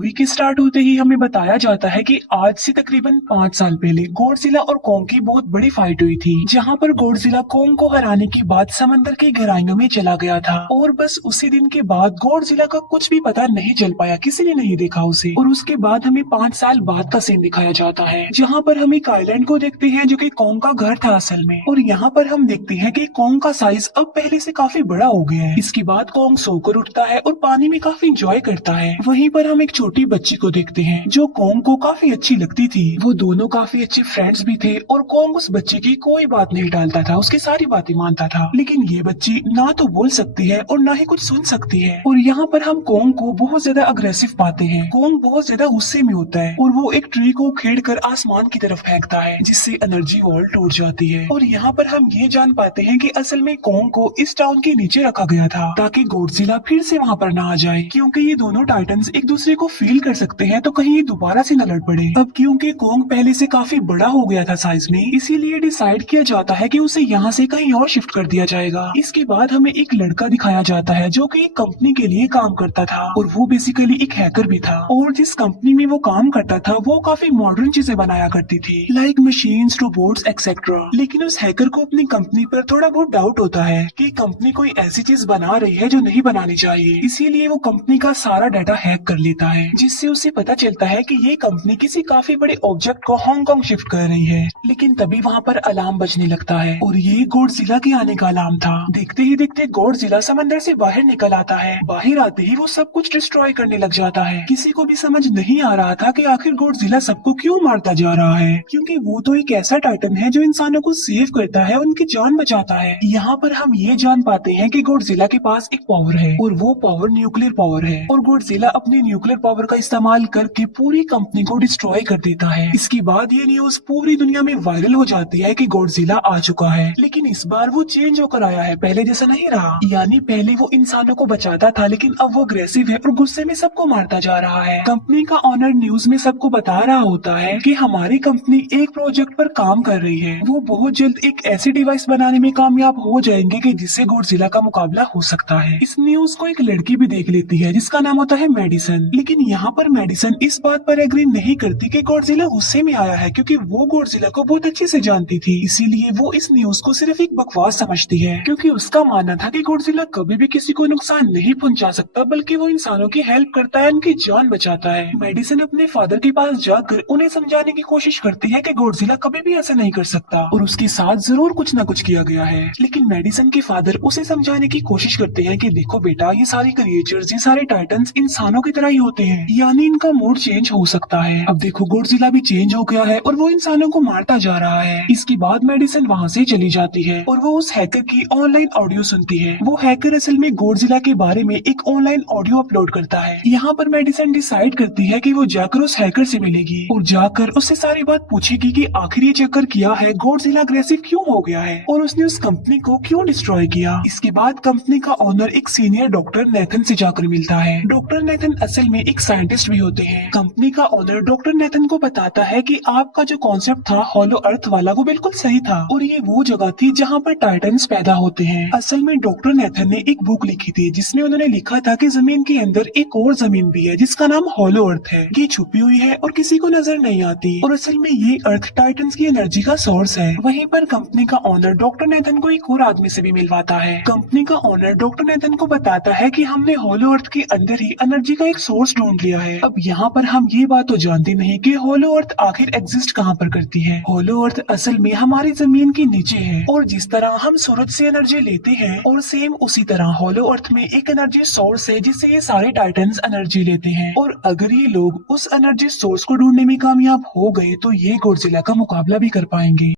Movie के start होते ही हमें बताया जाता है कि आज से तकरीबन 5 साल पहले गॉडजिला और कॉन्ग की बहुत बड़ी फाइट हुई थी, जहां पर गॉडजिला कॉन्ग को हराने के बाद समंदर की गहराइयों में चला गया था और बस उसी दिन के बाद गॉडजिला का कुछ भी पता नहीं चल पाया, किसी ने नहीं देखा उसे। और उसके बाद हमें 5 साल बाद का सीन दिखाया जाता है, जहाँ पर हम एक आइलैंड को देखते हैं जो कि कॉन्ग का घर था असल में। और यहाँ पर हम देखते हैं कि कॉन्ग का साइज अब पहले से काफी बड़ा हो गया है। इसके बाद कॉन्ग सोकर उठता है और पानी में काफी इंजॉय करता है। वहीं पर हम एक छोटी बच्ची को देखते हैं जो कॉन्ग को काफी अच्छी लगती थी। वो दोनों काफी अच्छे फ्रेंड्स भी थे और कॉन्ग उस बच्ची की कोई बात नहीं टालता था, उसकी सारी बातें मानता था। लेकिन ये बच्ची ना तो बोल सकती है और ना ही कुछ सुन सकती है। और यहाँ पर हम कॉन्ग को बहुत ज्यादा अग्रेसिव पाते हैं। कॉन्ग बहुत ज्यादा गुस्से में होता है और वो एक ट्री को उखेड़ कर आसमान की तरफ फेंकता है, जिससे एनर्जी वॉल टूट जाती है। और यहाँ पर हम ये जान पाते हैं कि असल में कॉन्ग को इस टाउन के नीचे रखा गया था ताकि गॉडजिला फिर से वहाँ पर ना आ जाए, क्योंकि ये दोनों टाइटन्स एक दूसरे को फील कर सकते हैं, तो कहीं ये दोबारा से न लड़ पड़े। अब क्योंकि कॉन्ग पहले से काफी बड़ा हो गया था साइज में, इसीलिए डिसाइड किया जाता है कि उसे यहाँ से कहीं और शिफ्ट कर दिया जाएगा। इसके बाद हमें एक लड़का दिखाया जाता है जो कि एक कंपनी के लिए काम करता था और वो बेसिकली एक हैकर भी था। और जिस कंपनी में वो काम करता था वो काफी मॉडर्न चीजें बनाया करती थी, लाइक मशीन्स, रोबोट्स एक्सेट्रा। लेकिन उस हैकर को अपनी कंपनी पर थोड़ा बहुत डाउट होता है कि कंपनी कोई ऐसी चीज बना रही है जो नहीं बनानी चाहिए। इसीलिए वो कंपनी का सारा डाटा हैक कर लेता है, जिससे उसे पता चलता है कि ये कंपनी किसी काफी बड़े ऑब्जेक्ट को हांगकांग शिफ्ट कर रही है। लेकिन तभी वहाँ पर अलार्म बजने लगता है और ये गॉडजिला के आने का अलार्म था। देखते ही देखते गॉडजिला समंदर से बाहर निकल आता है। बाहर आते ही वो सब कुछ डिस्ट्रॉय करने लग जाता है। किसी को भी समझ नहीं आ रहा था कि आखिर गॉडजिला सबको क्यों मारता जा रहा है, क्योंकि वो तो एक ऐसा टाइटन है जो इंसानों को सेव करता है, उनकी जान बचाता है। यहाँ पर हम ये जान पाते हैं कि गॉडजिला के पास एक पावर है और वो पावर न्यूक्लियर पावर है। और गॉडजिला अपनी न्यूक्लियर पावर का इस्तेमाल करके पूरी कंपनी को डिस्ट्रॉय कर देता है। इसके बाद ये न्यूज पूरी दुनिया में वायरल हो जाती है कि गॉडजिला आ चुका है, लेकिन इस बार वो चेंज होकर आया है, पहले जैसा नहीं रहा। यानी पहले वो इंसानों को बचाता था, लेकिन अब वो अग्रेसिव है और गुस्से में सबको मारता जा रहा है। कंपनी का ऑनर न्यूज में सबको बता रहा होता है कि हमारी कंपनी एक प्रोजेक्ट पर काम कर रही है, वो बहुत जल्द एक ऐसी डिवाइस बनाने में कामयाब हो जाएंगे कि जिससे गॉडजिला का मुकाबला हो सकता है। इस न्यूज को एक लड़की भी देख लेती है जिसका नाम होता है मेडिसन। लेकिन यहाँ पर मेडिसन इस बात पर एग्री नहीं करती कि गॉडजिला गुस्से में आया है, क्योंकि वो गॉडजिला को बहुत अच्छे से जानती थी। इसीलिए वो इस न्यूज को सिर्फ एक बकवास समझती है, क्योंकि उसका मानना था कि गॉडजिला कभी भी किसी को नुकसान नहीं पहुंचा सकता, बल्कि वो इंसानों की हेल्प करता है, उनकी जान बचाता है। मेडिसन अपने फादर के पास जाकर उन्हें समझाने की कोशिश करती है कि गॉडजिला कभी भी ऐसा नहीं कर सकता और उसके साथ जरूर कुछ न कुछ किया गया है। लेकिन मेडिसन के फादर उसे समझाने की कोशिश करते हैं कि देखो बेटा, ये सारे क्रिएचर्स, ये सारे टाइटन्स इंसानों की तरह ही होते हैं, यानी इनका मूड चेंज हो सकता है। अब देखो गॉडजिला भी चेंज हो गया है और वो इंसानों को मारता जा रहा है। इसके बाद मेडिसन वहाँ से चली जाती है और वो उस हैकर की ऑनलाइन ऑडियो सुनती है। वो हैकर असल में गॉडजिला के बारे में एक ऑनलाइन ऑडियो अपलोड करता है। यहाँ पर मेडिसन डिसाइड करती है कि वो जाकर उस हैकर से मिलेगी और जाकर उससे सारी बात पूछेगी कि आखिर ये चक्कर किया है, गॉडजिला अग्रेसिव क्यों हो गया है और उसने उस कंपनी को क्यों डिस्ट्रॉय किया। इसके बाद कंपनी का ओनर एक सीनियर डॉक्टर नेथन से जाकर मिलता है। डॉक्टर नेथन असल में एक साइंटिस्ट भी होते हैं। कंपनी का ओनर डॉक्टर नेथन को बताता है कि आपका जो कॉन्सेप्ट था हॉलो अर्थ वाला, वो बिल्कुल सही था और ये वो जगह थी जहाँ पर टाइटन्स पैदा होते हैं। असल में डॉक्टर नेथन ने एक बुक लिखी थी जिसमें उन्होंने लिखा था कि जमीन के अंदर एक और जमीन भी है जिसका नाम हॉलो अर्थ है। ये छुपी हुई है और किसी को नजर नहीं आती और असल में ये अर्थ टाइटन्स की एनर्जी का सोर्स है। वहीं पर कंपनी का ओनर डॉक्टर नेथन को एक और आदमी से भी मिलवाता है। कंपनी का ओनर डॉक्टर नेथन को बताता है कि हमने हॉलो अर्थ के अंदर ही एनर्जी का एक सोर्स ढूंढ लिया है। अब यहाँ पर हम ये बात तो जानते नहीं कि हॉलो अर्थ आखिर एग्जिस्ट कहाँ पर करती है। हॉलो अर्थ असल में हमारी जमीन के नीचे है और जिस तरह हम सूरज से एनर्जी लेते हैं और सेम उसी तरह हॉलो अर्थ में एक एनर्जी सोर्स है जिससे ये सारे टाइटन्स एनर्जी लेते हैं। और अगर ये लोग उस एनर्जी सोर्स को ढूंढने में कामयाब हो गए तो ये गॉडजिला का मुकाबला भी कर पाएंगे।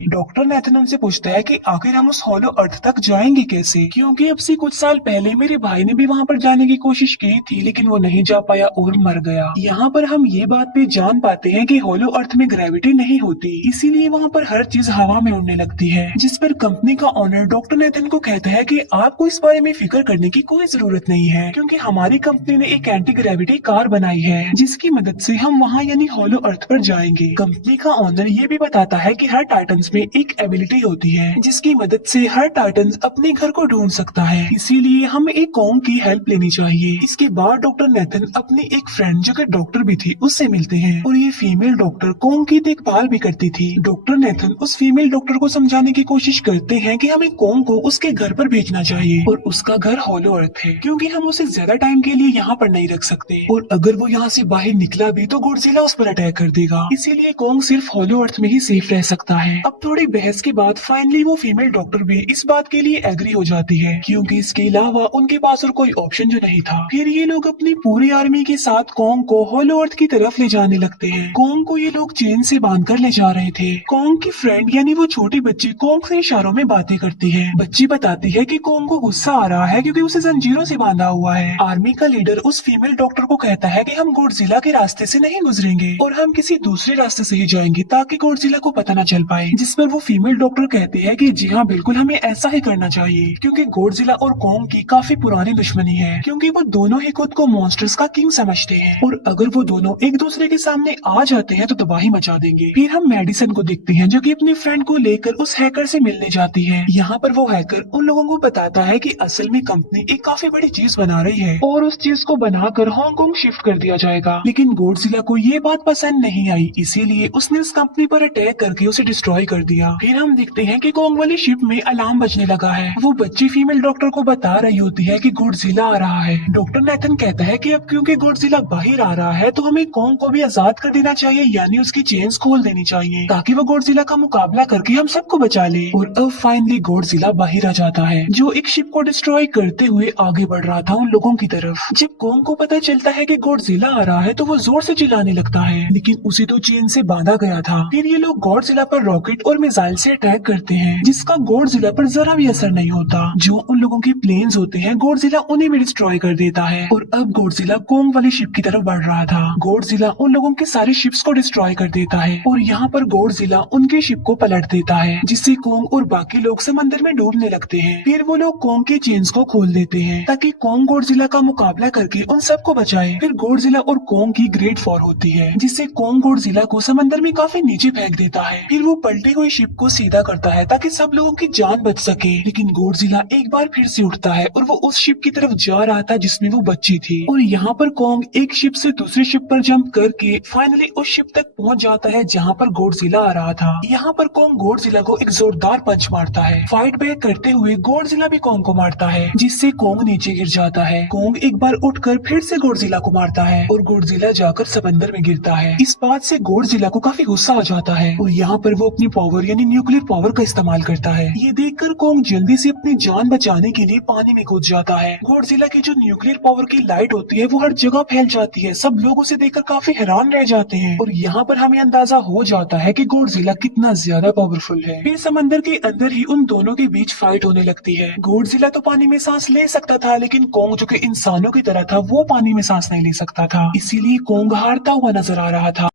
डॉक्टर नेथन उनसे पूछता है कि आखिर हम उस हॉलो अर्थ तक जाएंगे कैसे, क्योंकि अब से कुछ साल पहले मेरे भाई ने भी वहाँ पर जाने की कोशिश की थी, लेकिन वो नहीं जा पाया और मर गया। यहाँ पर हम ये बात भी जान पाते हैं कि हॉलो अर्थ में ग्रेविटी नहीं होती, इसीलिए वहाँ पर हर चीज हवा में उड़ने लगती है। जिस पर कंपनी का ओनर डॉक्टर नेथन को कहता है कि आपको इस बारे में फिक्र करने की कोई जरूरत नहीं है, क्योंकि हमारी कंपनी ने एक एंटी ग्रेविटी कार बनाई है जिसकी मदद से हम वहाँ यानी हॉलो अर्थ पर जाएंगे। कंपनी का ओनर ये भी बताता है कि हर टाइटन्स में एक एबिलिटी होती है जिसकी मदद से हर टाइटन अपने घर को ढूंढ सकता है, इसीलिए हमें एक कॉन्ग की हेल्प लेनी चाहिए। इसके बाद डॉक्टर नेथन अपनी एक फ्रेंड जो कि डॉक्टर भी थी उससे मिलते हैं और ये फीमेल डॉक्टर कॉन्ग की देखभाल भी करती थी। डॉक्टर नेथन उस फीमेल डॉक्टर को समझाने की कोशिश करते हैं कि हमें कॉन्ग को उसके घर पर भेजना चाहिए और उसका घर हॉलो अर्थ है क्योंकि हम उसे ज्यादा टाइम के लिए यहाँ पर नहीं रख सकते और अगर वो यहाँ से बाहर निकला भी तो गॉडजिला उस पर अटैक कर देगा, इसीलिए कॉन्ग सिर्फ हॉलो अर्थ में ही सेफ रह सकता है। अब थोड़ी बहस के बाद फाइनली वो फीमेल डॉक्टर भी इस बात के लिए एग्री हो जाती है क्योंकि इसके अलावा उनके पास और कोई ऑप्शन जो नहीं था। फिर ये लोग अपनी पूरी आर्मी के साथ कॉन्ग को हॉलो अर्थ की तरफ ले जाने लगते हैं। कॉन्ग को ये लोग चेन से बांधकर ले जा रहे थे। कॉन्ग की फ्रेंड यानी वो छोटी बच्ची कॉन्ग से इशारों में बातें करती है। बच्ची बताती है कि कॉन्ग को गुस्सा आ रहा है क्योंकि उसे जंजीरों से बांधा हुआ है। आर्मी का लीडर उस फीमेल डॉक्टर को कहता है कि हम गॉडजिला के रास्ते से नहीं गुजरेंगे और हम किसी दूसरे रास्ते से ही जाएंगे ताकि गॉडजिला को पता न चल पाए, जिस पर वो फीमेल डॉक्टर कहती है कि जी हाँ बिल्कुल हमें ऐसा ही करना चाहिए क्योंकि गॉडजिला और कॉन्ग की काफी पुरानी दुश्मनी है क्योंकि वो दोनों ही खुद को मॉन्स्टर्स का किंग समझते हैं और अगर वो दोनों एक दूसरे के सामने आ जाते हैं तो तबाही मचा देंगे। फिर हम मेडिसन को देखते हैं जो कि अपनी फ्रेंड को लेकर उस हैकर से मिलने जाती है। यहाँ पर वो हैकर उन लोगों को बताता है कि असल में कंपनी एक काफी बड़ी चीज बना रही है और उस चीज को बनाकर हांगकांग शिफ्ट कर दिया जाएगा, लेकिन गॉडजिला को ये बात पसंद नहीं आई, इसीलिए उसने उस कंपनी पर अटैक करके उसे डिस्ट्रॉय कर दिया। फिर हम देखते हैं कि कॉन्ग वाली शिप में अलार्म बजने लगा है। वो बच्ची फीमेल डॉक्टर को बता रही होती है कि गॉडजिला आ रहा है। डॉक्टर नेथन कहता है कि अब क्योंकि गॉडजिला बाहर आ रहा है तो हमें कॉन्ग को भी आजाद कर देना चाहिए, यानी उसकी चेन्स खोल देनी चाहिए ताकि वो गॉडजिला का मुकाबला करके हम सबको बचा ले। और अब फाइनली गॉडजिला बाहर आ जाता है जो एक शिप को डिस्ट्रॉय करते हुए आगे बढ़ रहा था उन लोगों की तरफ। जब कॉन्ग को पता चलता है कि गॉडजिला आ रहा है तो वो जोर से चिल्लाने लगता है, लेकिन उसे तो चेन से बांधा गया था। फिर ये लोग गॉडजिला पर रॉकेट और मिसाइल से अटैक करते हैं जिसका गॉडजिला पर जरा भी असर नहीं होता। जो उन लोगों के प्लेन्स होते हैं गॉडजिला उन्हें भी डिस्ट्रॉय कर देता है और अब गॉडजिला कॉन्ग वाली शिप की तरफ बढ़ रहा था। गॉडजिला उन लोगों के सारे शिप्स को डिस्ट्रॉय कर देता है और यहाँ पर गॉडजिला उनके शिप को पलट देता है जिससे कॉन्ग और बाकी लोग समंदर में डूबने लगते हैं। फिर वो लोग कॉन्ग के चेन्स को खोल देते हैं ताकि कॉन्ग गॉडजिला का मुकाबला करके उन सबको बचाए। फिर गॉडजिला और कॉन्ग की ग्रेट वॉर होती है जिससे कॉन्ग गॉडजिला को समंदर में काफी नीचे फेंक देता है। फिर वो पलटी हुई शिप को सीधा करता है ताकि सब लोगों की जान बच सके, लेकिन गॉडजिला एक बार फिर से उठता है और वो उस शिप की तरफ जा रहा था जिसमें वो बच्ची थी। और यहाँ पर कॉन्ग एक शिप से दूसरी शिप पर जंप करके फाइनली उस शिप तक पहुँच जाता है जहाँ पर गॉडजिला आ रहा था। यहाँ पर कॉन्ग गॉडजिला को एक जोरदार पंच मारता है। फाइट बैक करते हुए गॉडजिला भी कॉन्ग को मारता है जिससे कॉन्ग नीचे गिर जाता है। कॉन्ग एक बार उठकर फिर से गॉडजिला को मारता है और गॉडजिला जाकर समंदर में गिरता है। इस बात से गॉडजिला को काफी गुस्सा आ जाता है और यहाँ पर वो अपनी पावर यानी न्यूक्लियर पावर का इस्तेमाल करता है। ये देखकर कॉन्ग जल्दी से अपनी जान बचाने के लिए पानी में कूद जाता है। गॉडजिला की जो न्यूक्लियर पावर की लाइट होती है वो हर जगह फैल जाती है। सब लोग उसे देखकर काफी हैरान रह जाते हैं और यहाँ पर हमें अंदाजा हो जाता है कि गॉडजिला कितना ज्यादा पावरफुल है। फिर समंदर के अंदर ही उन दोनों के बीच फाइट होने लगती है। गॉडजिला तो पानी में सांस ले सकता था, लेकिन कॉन्ग जो कि इंसानों की तरह था वो पानी में सांस नहीं ले सकता था, इसीलिए कॉन्ग हारता हुआ नजर आ रहा था।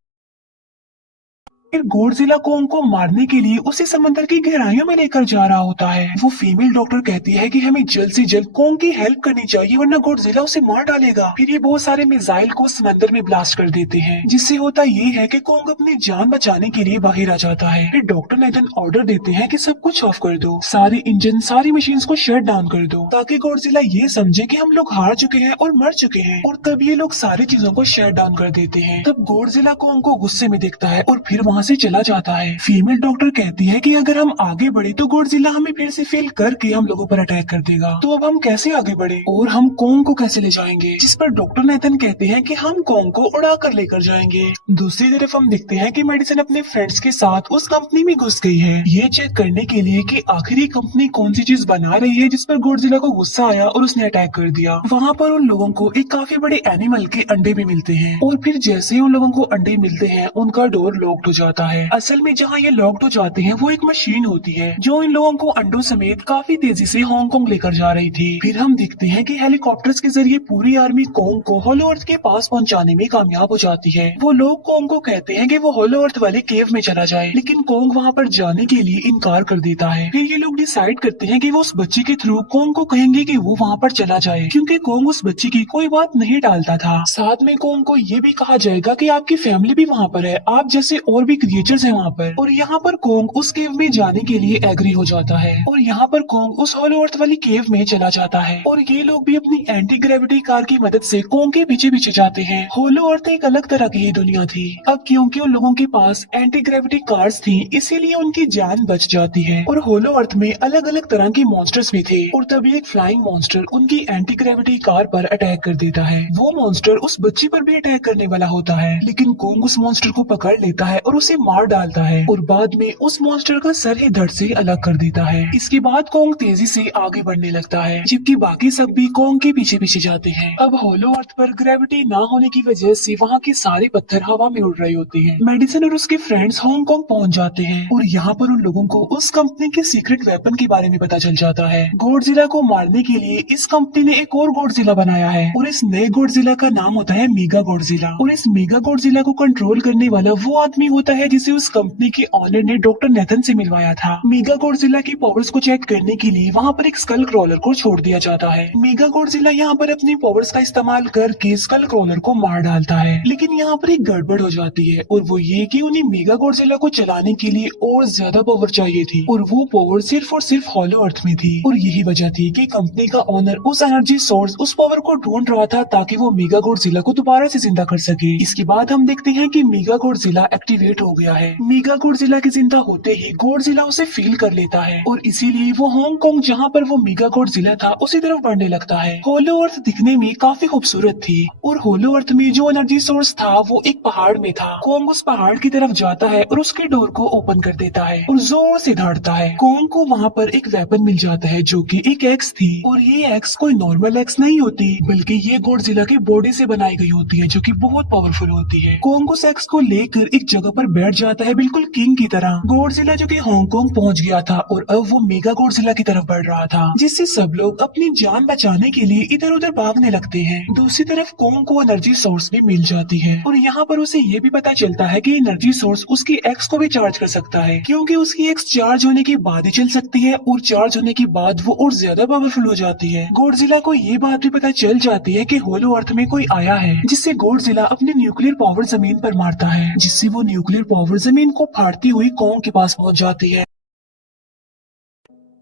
फिर गॉडजिला कॉन्ग को मारने के लिए उसे समंदर की गहराइयों में लेकर जा रहा होता है। वो फीमेल डॉक्टर कहती है कि हमें जल्द से जल्द कॉन्ग की हेल्प करनी चाहिए वरना गॉडजिला उसे मार डालेगा। फिर ये बहुत सारे मिसाइल को समंदर में ब्लास्ट कर देते हैं जिससे होता ये है कि कॉन्ग अपनी जान बचाने के लिए बाहर आ जाता है। फिर डॉक्टर नेथन ऑर्डर देते हैं कि सब कुछ ऑफ कर दो, सारे इंजन सारी मशीन को शट डाउन कर दो ताकि गॉडजिला ये समझे कि हम लोग हार चुके हैं और मर चुके हैं। और तब ये लोग सारी चीजों को शट डाउन कर देते हैं। तब गॉडजिला कॉन्ग को गुस्से में देखता है और फिर वहाँ से चला जाता है। फीमेल डॉक्टर कहती है कि अगर हम आगे बढ़े तो गॉडजिला हमें फिर से फेल करके हम लोगों पर अटैक कर देगा, तो अब हम कैसे आगे बढ़े और हम कॉन्ग को कैसे ले जाएंगे। जिस पर डॉक्टर नेथन कहते हैं कि हम कॉन्ग को उड़ा कर लेकर जाएंगे। दूसरी तरफ हम देखते हैं कि मेडिसन अपने फ्रेंड्स के साथ उस कंपनी में घुस गई है ये चेक करने के लिए कि आखिर ये कंपनी कौन सी चीज बना रही है जिस पर गॉडजिला को गुस्सा आया और उसने अटैक कर दिया। वहाँ पर उन लोगों को एक काफी बड़े एनिमल के अंडे भी मिलते हैं और फिर जैसे ही उन लोगों को अंडे मिलते हैं उनका डोर लॉक्ड हो जाता है। असल में जहाँ ये लॉक्ड हो जाते हैं वो एक मशीन होती है जो इन लोगों को अंडों समेत काफी तेजी से हांगकांग लेकर जा रही थी। फिर हम देखते हैं कि हेलीकॉप्टर्स के जरिए पूरी आर्मी कॉन्ग को होलो अर्थ के पास पहुंचाने में कामयाब हो जाती है। वो लोग कॉन्ग को कहते हैं कि वो होलो अर्थ वाले केव में चला जाए, लेकिन कॉन्ग वहाँ पर जाने के लिए इनकार कर देता है। फिर ये लोग डिसाइड करते हैं कि वो उस बच्ची के थ्रू कॉन्ग को कहेंगे कि वो वहाँ पर चला जाए, क्योंकि कॉन्ग उस बच्ची की कोई बात नहीं टालता था। साथ में कॉन्ग को ये भी कहा जाएगा कि आपकी फैमिली भी वहाँ पर है, आप जैसे और भी भी क्रिएचर्स हैं वहाँ पर। और यहाँ पर कोंग उस केव में जाने के लिए एग्री हो जाता है और यहाँ पर कोंग उस होलो अर्थ वाली केव में चला जाता है और ये लोग भी अपनी एंटी ग्रेविटी कार की मदद से कोंग के पीछे पीछे जाते हैं। होलो अर्थ एक अलग तरह की ही दुनिया थी। अब क्योंकि उन लोगों के पास एंटी ग्रेविटी कार्स थी, इसीलिए उनकी जान बच जाती है। और होलो अर्थ में अलग अलग तरह के मॉन्स्टर्स भी थे और तभी एक फ्लाइंग मॉन्स्टर उनकी एंटी ग्रेविटी कार पर अटैक कर देता है। वो मॉन्स्टर उस बच्ची पर भी अटैक करने वाला होता है, लेकिन कोंग उस मॉन्स्टर को पकड़ लेता है और उसे मार डालता है और बाद में उस मॉन्स्टर का सर ही धड़ से अलग कर देता है। इसके बाद कोंग तेजी से आगे बढ़ने लगता है, जबकि बाकी सब भी कोंग के पीछे पीछे जाते हैं। अब होलो अर्थ पर ग्रेविटी ना होने की वजह से वहाँ के सारे पत्थर हवा में उड़ रहे होते हैं। मेडिसन और उसके फ्रेंड्स हांगकांग पहुँच जाते हैं और यहाँ पर उन लोगों को उस कंपनी के सीक्रेट वेपन के बारे में पता चल जाता है। गॉडजिला को मारने के लिए इस कंपनी ने एक और गॉडजिला बनाया है और इस नए गॉडजिला का नाम होता है मेगा गॉडजिला। और इस मेगा गॉडजिला को कंट्रोल करने वाला वो आदमी होता है जिसे उस कंपनी के ऑनर ने डॉक्टर नेथन से मिलवाया था। मेगा गॉडजिला की पावर्स को चेक करने के लिए वहाँ पर एक स्कल क्रॉलर को छोड़ दिया जाता है। मेगा गॉडजिला यहाँ पर अपनी पावर्स का इस्तेमाल करके स्कल क्रॉलर को मार डालता है, लेकिन यहाँ पर एक गड़बड़ हो जाती है और वो ये कि उन्हें मेगा गॉडजिला को चलाने के लिए और ज्यादा पावर चाहिए थी और वो पावर सिर्फ और सिर्फ होलो अर्थ में थी। और यही वजह थी कि कंपनी का ऑनर उस एनर्जी सोर्स, उस पावर को ढूंढ रहा था ताकि वो मेगा गॉडजिला को दोबारा से जिंदा कर सके। इसके बाद हम देखते हैं कि मेगा गॉडजिला एक्टिवेट हो गया है। मेगा गॉडजिला के जिंदा होते ही गॉडजिला उसे फील कर लेता है और इसीलिए वो हांगकांग जहाँ पर वो मेगा गॉडजिला था उसी तरफ बढ़ने लगता है। होलो अर्थ दिखने में काफी खूबसूरत थी और होलो अर्थ में जो एनर्जी सोर्स था वो एक पहाड़ में था। कोंग उस पहाड़ की तरफ जाता है और उसके डोर को ओपन कर देता है और जोर से दौड़ता है। कोंग को वहाँ पर एक वेपन मिल जाता है जो कि एक एक्स थी और ये एक्स कोई नॉर्मल एक्स नहीं होती, बल्कि ये गॉडजिला के बॉडी से बनाई गई होती है जो कि बहुत पावरफुल होती है। कोंग उस एक्स को लेकर एक जगह पर बैठ जाता है बिल्कुल किंग की तरह। गॉडजिला जो कि हांगकांग पहुंच गया था और अब वो मेगा गॉडजिला की तरफ बढ़ रहा था, जिससे सब लोग अपनी जान बचाने के लिए इधर उधर भागने लगते हैं। दूसरी तरफ कोंग को एनर्जी सोर्स भी मिल जाती है और यहाँ पर उसे ये भी पता चलता है कि एनर्जी सोर्स उसकी एक्स को भी चार्ज कर सकता है, क्योंकि उसकी एक्स चार्ज होने के बाद ही चल सकती है और चार्ज होने के बाद वो और ज्यादा पावरफुल हो जाती है। गॉडजिला को ये बात भी पता चल जाती है कि होलो अर्थ में कोई आया है, जिससे गॉडजिला अपनी न्यूक्लियर पावर जमीन पर मारता है, जिससे वो न्यूक्लियर पावर जमीन को फाड़ती हुई कोंग के पास पहुंच जाती है।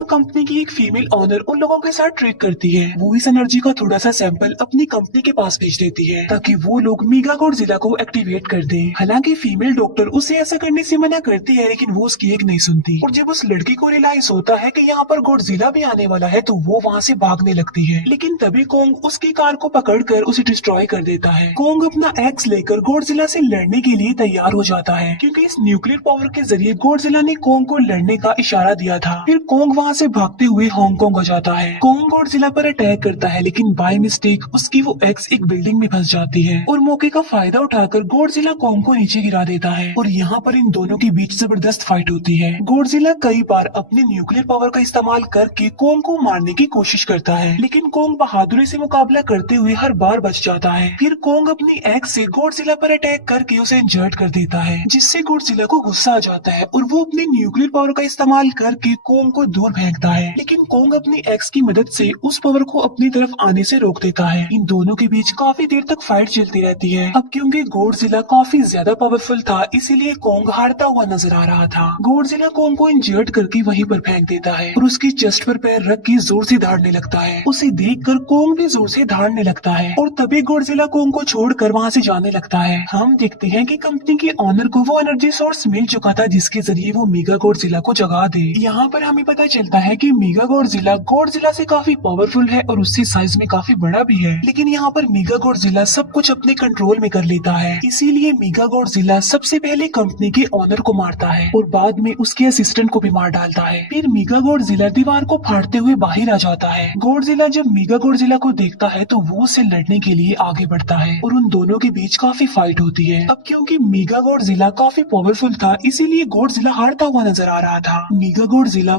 कंपनी की एक फीमेल ऑनर उन लोगों के साथ ट्रेक करती है। वो इस एनर्जी का थोड़ा सा सैंपल अपनी कंपनी के पास भेज देती है ताकि वो लोग मेगा गॉडजिला को एक्टिवेट कर दें। हालांकि फीमेल डॉक्टर उसे ऐसा करने से मना करती है, लेकिन वो उसकी एक नहीं सुनती और जब उस लड़की को रियलाइज होता है कि यहाँ पर गॉडजिला भी आने वाला है तो वो वहाँ से भागने लगती है, लेकिन तभी कोंग उसकी कार को पकड़कर उसे डिस्ट्रॉय कर देता है। कोंग अपना एक्स लेकर गॉडजिला से लड़ने के लिए तैयार हो जाता है, क्योंकि इस न्यूक्लियर पावर के जरिए गॉडजिला ने कोंग को लड़ने का इशारा दिया था। फिर कोंग वहाँ से भागते हुए हांगकांग हो जाता है। कोंग गॉडजिला पर अटैक करता है, लेकिन बाय मिस्टेक उसकी वो एक्स एक बिल्डिंग में फंस जाती है और मौके का फायदा उठाकर गॉडजिला कोंग को नीचे गिरा देता है और यहाँ पर इन दोनों के बीच जबरदस्त फाइट होती है। गॉडजिला कई बार अपनी न्यूक्लियर पावर का इस्तेमाल करके कोंग को मारने की कोशिश करता है, लेकिन कोंग बहादुरी से मुकाबला करते हुए हर बार बच जाता है। फिर कोंग अपनी एक्स से गॉडजिला पर अटैक करके उसे इंजर्ड कर देता है, जिससे गॉडजिला को गुस्सा आ जाता है और वो अपनी न्यूक्लियर पावर का इस्तेमाल करके कोंग को दूर फेंकता है, लेकिन कोंग अपनी एक्स की मदद से उस पावर को अपनी तरफ आने से रोक देता है। इन दोनों के बीच काफी देर तक फाइट चलती रहती है। अब क्योंकि गॉडजिला काफी ज्यादा पावरफुल था, इसीलिए कोंग हारता हुआ नजर आ रहा था। गॉडजिला कोंग को इंजर्ड करके वहीं पर फेंक देता है और उसकी चेस्ट पर पैर रख के जोर से दहाड़ने लगता है। उसे देखकर कोंग भी जोर से दहाड़ने लगता है और तभी गॉडजिला कोंग को छोड़कर वहाँ से जाने लगता है। हम देखते हैं कि कंपनी के ऑनर को वो एनर्जी सोर्स मिल चुका था जिसके जरिए वो मेगा गॉडजिला को जगा दे। यहाँ पर हमें पता चलता है कि मेगा गॉडजिला से काफी पावरफुल है और उससे साइज में काफी बड़ा भी है, लेकिन यहाँ पर मेगा गॉडजिला सब कुछ अपने कंट्रोल में कर लेता है। इसीलिए मेगा गॉडजिला सबसे पहले कंपनी के ऑनर को मारता है और बाद में उसके असिस्टेंट को भी मार डालता है। फिर मेगा गॉडजिला दीवार को फाड़ते हुए बाहर आ जाता है। गॉडजिला जब मेगा गॉडजिला को देखता है तो वो उससे लड़ने के लिए आगे बढ़ता है और उन दोनों के बीच काफी फाइट होती है। अब क्योंकि मेगा गॉडजिला काफी पावरफुल था, इसीलिए गॉडजिला हारता हुआ नजर आ रहा था। मेगा गॉडजिला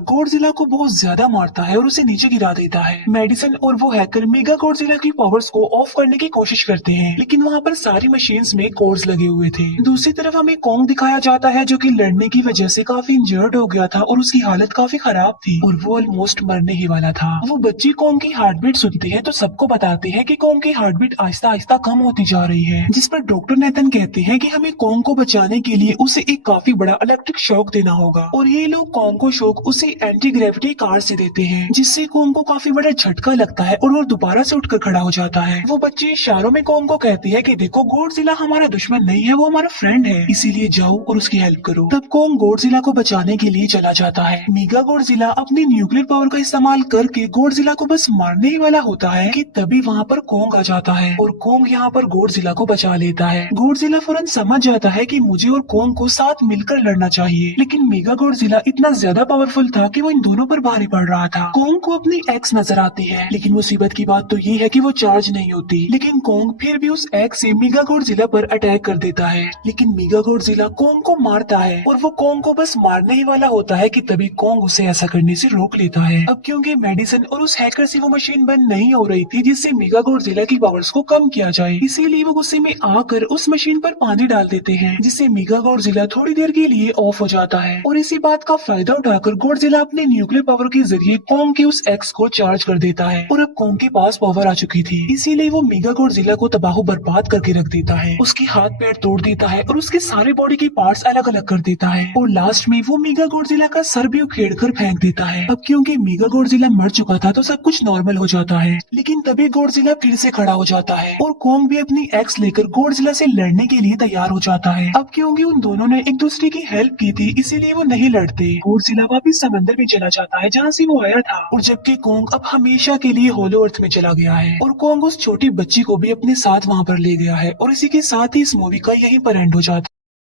को बहुत ज्यादा मारता है और उसे नीचे गिरा देता है। मेडिसन और वो हैकर मेगा गॉडजिला की पावर्स को ऑफ करने की कोशिश करते हैं, लेकिन वहाँ पर सारी मशीन्स में कोड्स लगे हुए थे। दूसरी तरफ हमें कॉन्ग दिखाया जाता है जो कि लड़ने की वजह से काफी इंजर्ड हो गया था और उसकी हालत काफी खराब थी और वो ऑलमोस्ट मरने ही वाला था। वो बच्ची कॉन्ग की हार्ट बीट सुनती है तो सबको बताते हैं कि कॉन्ग की हार्ट बीट आहिस्ता आहिस्ता कम होती जा रही है, जिस पर डॉक्टर नेथन कहते हैं कि हमें कॉन्ग को बचाने के लिए उसे एक काफी बड़ा इलेक्ट्रिक शॉक देना होगा। और ये लोग कॉन्ग को शॉक उसे एंटी ग्रेविटी कार से देते हैं, जिससे कॉन्ग को काफी बड़ा झटका लगता है और वो दोबारा से उठकर खड़ा हो जाता है। वो बच्ची इशारों में कॉन्ग को कहती है कि देखो गॉडजिला हमारा दुश्मन नहीं है, वो हमारा फ्रेंड है, इसीलिए जाओ और उसकी हेल्प करो। तब कॉन्ग गॉडजिला को बचाने के लिए चला जाता है। मेगा गॉडजिला अपनी न्यूक्लियर पावर का इस्तेमाल करके गॉडजिला को बस मारने ही वाला होता है कि तभी वहाँ पर कॉन्ग आ जाता है और कॉन्ग यहाँ पर गॉडजिला को बचा लेता है। गॉडजिला फौरन समझ जाता है कि मुझे और कॉन्ग को साथ मिलकर लड़ना चाहिए, लेकिन मेगा गॉडजिला इतना ज्यादा पावरफुल था कि वो इन दोनों पर भारी पड़ रहा था। कॉन्ग को अपनी एक्स नजर आती है, लेकिन मुसीबत की बात तो ये है कि वो चार्ज नहीं होती, लेकिन कॉन्ग फिर भी उस एक्स से मेगा गॉडजिला पर अटैक कर देता है। लेकिन मेगा गॉडजिला कॉन्ग को मारता है और वो कॉन्ग को बस मारने ही वाला होता है कि तभी कॉन्ग उसे ऐसा करने से रोक लेता है। अब क्योंकि मेडिसन और उस हैकर से वो मशीन बंद नहीं हो रही थी जिससे मेगा गॉडजिला की पावर्स को कम किया जाए, इसीलिए वो गुस्से में आकर उस मशीन पर पानी डाल देते हैं, जिससे मेगा गॉडजिला थोड़ी देर के लिए ऑफ हो जाता है। और इसी बात का फायदा उठाकर गॉडजिला अपने न्यूक्लियर पावर के जरिए कॉन्ग के उस एक्स को चार्ज कर देता है और अब कॉन्ग के पास पावर आ चुकी थी, इसीलिए वो मेगा गॉडजिला को तबाह बर्बाद करके रख देता है, उसके हाथ पैर तोड़ देता है और उसके सारे बॉडी के पार्ट्स अलग अलग कर देता है और लास्ट में वो मेगा गॉडजिला का सर भी उखेड़ कर फेंक देता है। अब क्योंकि मेगा गॉडजिला मर चुका था तो सब कुछ नॉर्मल हो जाता है, लेकिन तभी गॉडजिला फिर से खड़ा हो जाता है और कॉन्ग भी अपनी एक्स लेकर गॉडजिला से लड़ने के लिए तैयार हो जाता है। अब क्योंकि उन दोनों ने एक दूसरे की हेल्प की थी इसीलिए वो नहीं लड़ते। गॉडजिला वापिस समंदर में चला जाता है जहाँ से वो आया था और जबकि कॉन्ग अब हमेशा के लिए होलो अर्थ में चला गया है और कॉन्ग उस छोटी बच्ची को भी अपने साथ वहाँ पर ले गया है। और इसी के साथ ही इस मूवी का यहीं पर एंड हो जाता है।